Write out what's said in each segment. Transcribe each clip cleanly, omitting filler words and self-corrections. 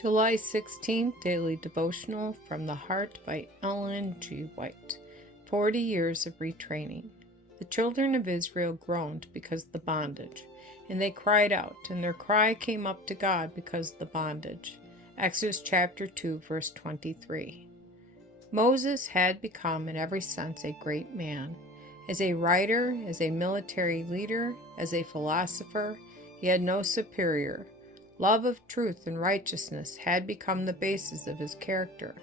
July 16th, Daily Devotional from the Heart by Ellen G. White. 40 Years of Retraining. The children of Israel groaned because of the bondage, and they cried out, and their cry came up to God because of the bondage. Exodus chapter 2, verse 23. Moses had become in every sense a great man. As a writer, as a military leader, as a philosopher, he had no superior. Love of truth and righteousness had become the basis of his character,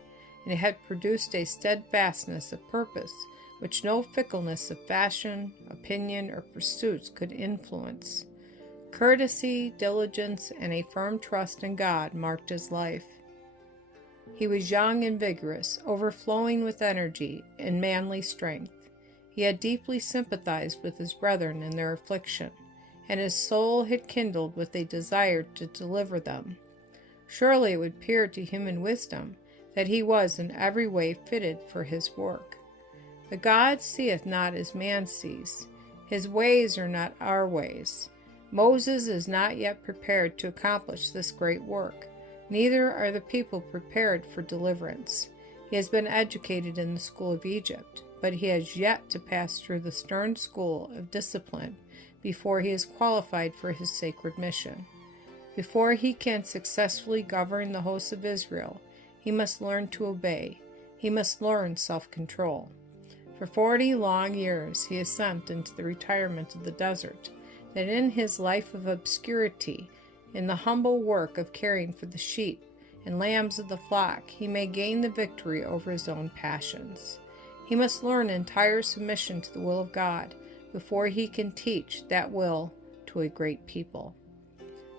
and it had produced a steadfastness of purpose which no fickleness of fashion, opinion, or pursuits could influence. Courtesy, diligence, and a firm trust in God marked his life. He was young and vigorous, overflowing with energy and manly strength. He had deeply sympathized with his brethren in their affliction, and his soul had kindled with a desire to deliver them. Surely it would appear to human wisdom that he was in every way fitted for his work. But God seeth not as man sees. His ways are not our ways. Moses is not yet prepared to accomplish this great work. Neither are the people prepared for deliverance. He has been educated in the school of Egypt, but he has yet to pass through the stern school of discipline before he is qualified for his sacred mission. Before he can successfully govern the hosts of Israel, he must learn to obey. He must learn self-control. For 40 long years he is sent into the retirement of the desert, that in his life of obscurity, in the humble work of caring for the sheep and lambs of the flock, he may gain the victory over his own passions. He must learn entire submission to the will of God before he can teach that will to a great people.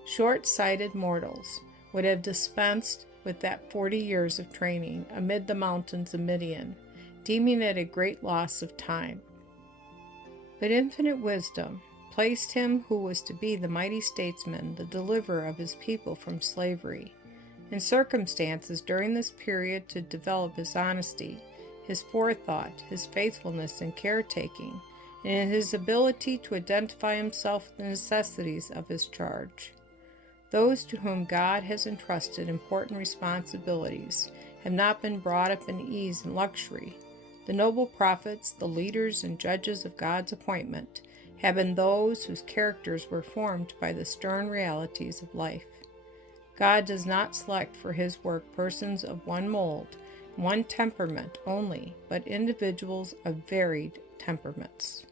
Short-sighted mortals would have dispensed with that 40 years of training amid the mountains of Midian, deeming it a great loss of time. But infinite wisdom placed him who was to be the mighty statesman, the deliverer of his people from slavery, in circumstances during this period to develop his honesty, his forethought, his faithfulness in caretaking, and in his ability to identify himself with the necessities of his charge. Those to whom God has entrusted important responsibilities have not been brought up in ease and luxury. The noble prophets, the leaders and judges of God's appointment, have been those whose characters were formed by the stern realities of life. God does not select for his work persons of one mold, one temperament only, but individuals of varied temperaments.